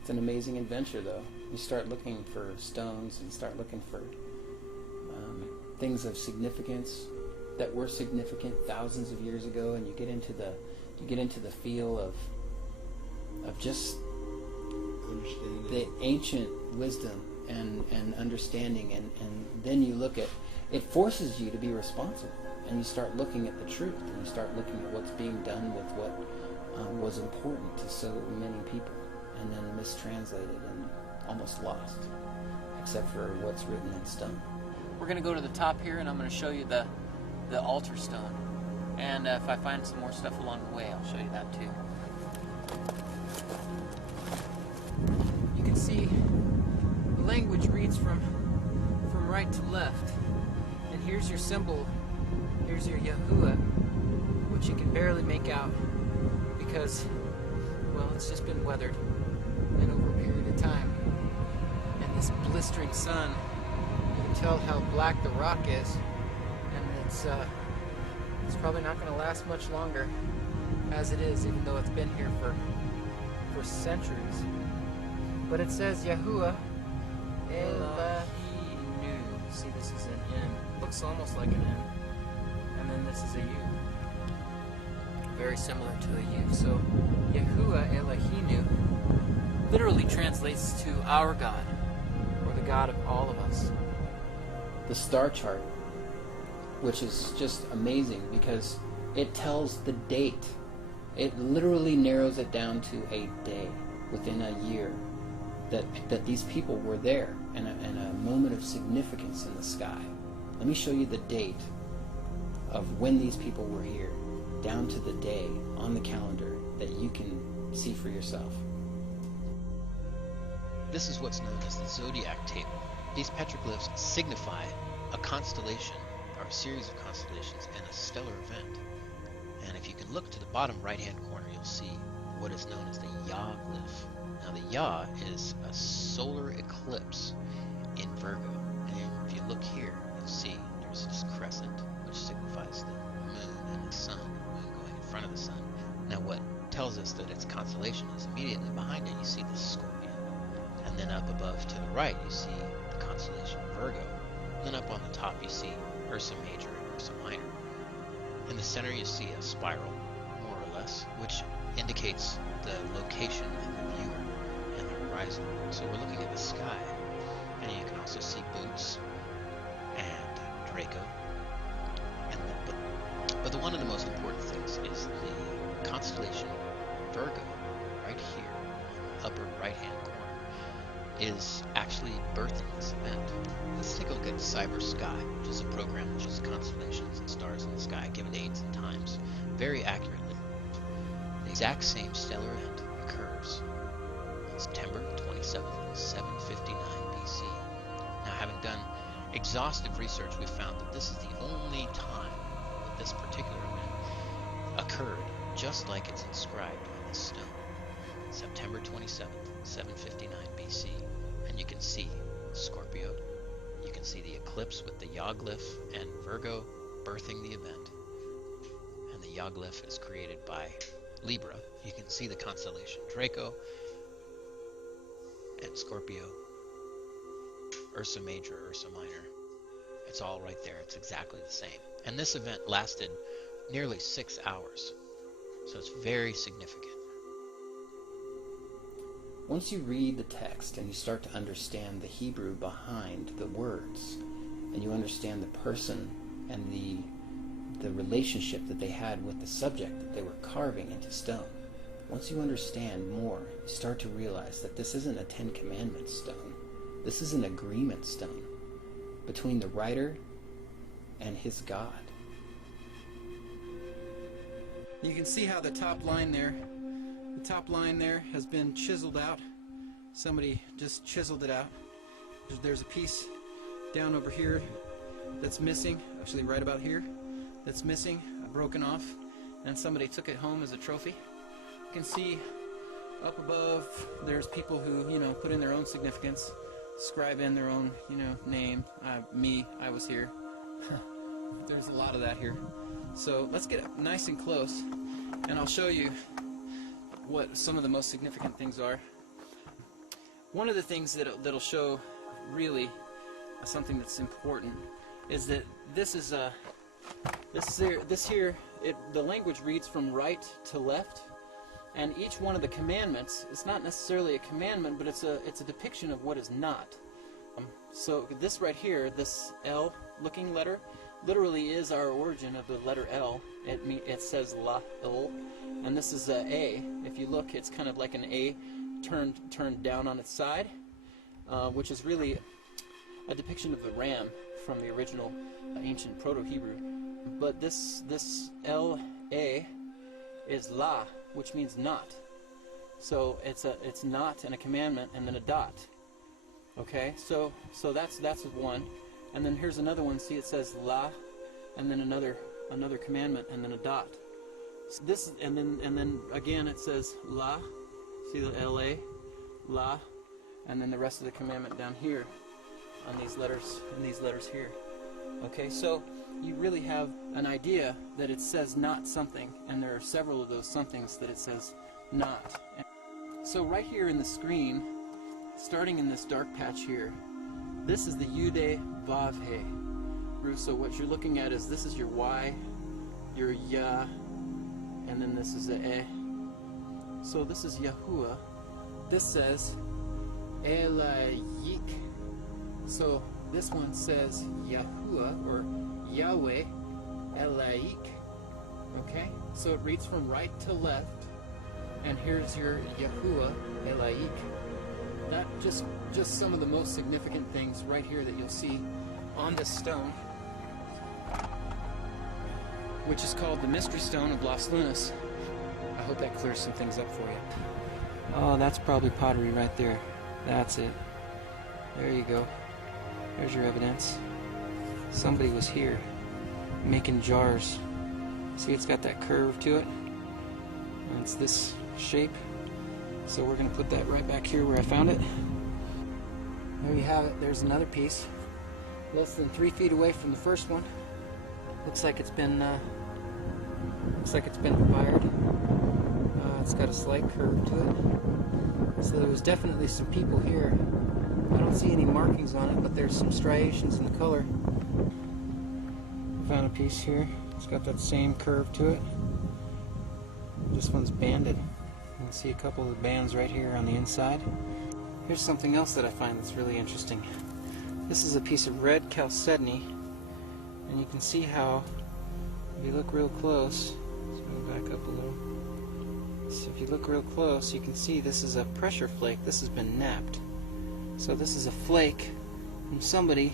It's an amazing adventure, though. You start looking for stones and start looking for things of significance that were significant thousands of years ago, and you get into the feel of just the ancient wisdom and understanding, and then you look at it, forces you to be responsible, and you start looking at the truth, and you start looking at what's being done with what was important to so many people, and then mistranslated and almost lost, except for what's written in stone. We're going to go to the top here, and I'm going to show you the altar stone, and if I find some more stuff along the way, I'll show you that too. You can see the language reads from right to left, and here's your symbol. Here's your Yahuwah, which you can barely make out because, well, it's just been weathered and over a period of time. And this blistering sun, you can tell how black the rock is, and it's probably not going to last much longer as it is, even though it's been here for centuries. But it says Yahuwah Elohim. See, this is an N. Looks almost like an N. And then this is a U. Very similar to a U. So Yahuwah Elohim literally translates to our God, or the God of all of us. The star chart, which is just amazing because it tells the date. It literally narrows it down to a day within a year that these people were there, and a moment of significance in the sky. Let me show you the date of when these people were here, down to the day on the calendar that you can see for yourself. This is what's known as the zodiac table. These petroglyphs signify a constellation, or a series of constellations, and a stellar event. And if you can look to the bottom right-hand corner, you'll see what is known as the Yah glyph. Now the Yah is a solar eclipse in Virgo. And if you look here, you'll see there's this crescent, which signifies the moon and the sun, the moon going in front of the sun. Now what tells us that its constellation is immediately behind it, you see the scorpion. And then up above to the right, you see the constellation Virgo. And then up on the top, you see Ursa Major and Ursa Minor. In the center, you see a spiral, more or less, which indicates the location of the viewer and the horizon. So we're looking at the sky, and you can also see Boots and Draco. But one of the most important things is the constellation Virgo, right here, on the upper right-hand corner, is actually birthing this event. Let's take a look at Cyber Sky, which is a program which uses constellations and stars in the sky, given dates and times very accurately. The exact same stellar event occurs on September 27th, 759 BC. Now, having done exhaustive research, we found that this is the only time that this particular event occurred, just like it's inscribed on this stone. September 27th, 759 BC. And you can see Scorpio, you can see the eclipse with the Yah glyph, and Virgo birthing the event. And the Yah glyph is created by Libra. You can see the constellation Draco and Scorpio, Ursa Major, Ursa Minor. It's all right there. It's exactly the same. And this event lasted nearly 6 hours. So it's very significant. Once you read the text and you start to understand the Hebrew behind the words, and you understand the person and the relationship that they had with the subject that they were carving into stone, once you understand more, you start to realize that this isn't a Ten Commandments stone. This is an agreement stone between the writer and his God. You can see how the top line there has been chiseled out. Somebody just chiseled it out. There's a piece down over here that's missing, actually right about here, that's missing, broken off, and somebody took it home as a trophy. You can see up above there's people who, put in their own significance, scribe in their own, name. I was here. There's a lot of that here. So let's get up nice and close, and I'll show you what some of the most significant things are. one of the things that'll show really something that's important is that the language reads from right to left, and each one of the commandments is not necessarily a commandment, but it's a depiction of what is not. So this right here, this L looking letter, literally is our origin of the letter L. It says la, L, and this is a A. If you look, it's kind of like an A turned down on its side, which is really a depiction of the ram from the original ancient Proto-Hebrew. But this L-A is la, which means not. So it's not and a commandment and then a dot. Okay, so that's one. And then here's another one. See, it says la, and then another commandment and then a dot. So this and then again it says la. See the L-A, la, and then the rest of the commandment down here on these letters here. Okay, so you really have an idea that it says not something, and there are several of those somethings that it says not. So right here in the screen, starting in this dark patch here, this is the Yude Vav He. So what you're looking at is this is your Y, your Ya, and then this is the E. So this is Yahuwah. This says Elayik. So this one says Yahuwah or Yahweh Elayik. Okay? So it reads from right to left. And here's your Yahuwah Elayik. That just some of the most significant things right here that you'll see on this stone, which is called the Mystery Stone of Los Lunas. I hope that clears some things up for you. Oh, that's probably pottery right there. That's it. There you go. There's your evidence. Somebody was here making jars. See, it's got that curve to it. And it's this shape. So we're going to put that right back here where I found it. There you have it. There's another piece. Less than 3 feet away from the first one. Looks like it's been fired. It's got a slight curve to it. So there was definitely some people here. I don't see any markings on it, but there's some striations in the color. I found a piece here. It's got that same curve to it. This one's banded. You can see a couple of the bands right here on the inside. Here's something else that I find that's really interesting. This is a piece of red chalcedony, and you can see how, if you look real close, let's move back up a little. So if you look real close, you can see this is a pressure flake. This has been knapped. So this is a flake from somebody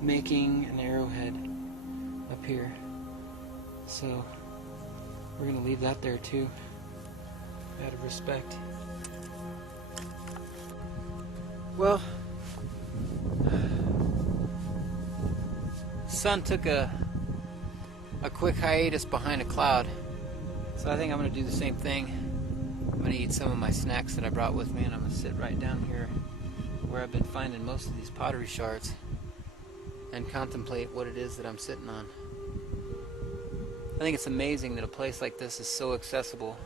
making an arrowhead up here. So we're going to leave that there too, out of respect. Well, sun took a quick hiatus behind a cloud, so I think I'm going to do the same thing. I'm going to eat some of my snacks that I brought with me, and I'm going to sit right down here where I've been finding most of these pottery shards and contemplate what it is that I'm sitting on. I think it's amazing that a place like this is so accessible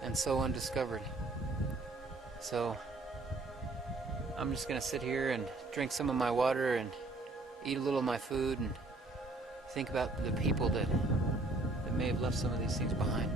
and so undiscovered. So I'm just going to sit here and drink some of my water and eat a little of my food and think about the people that may have left some of these things behind.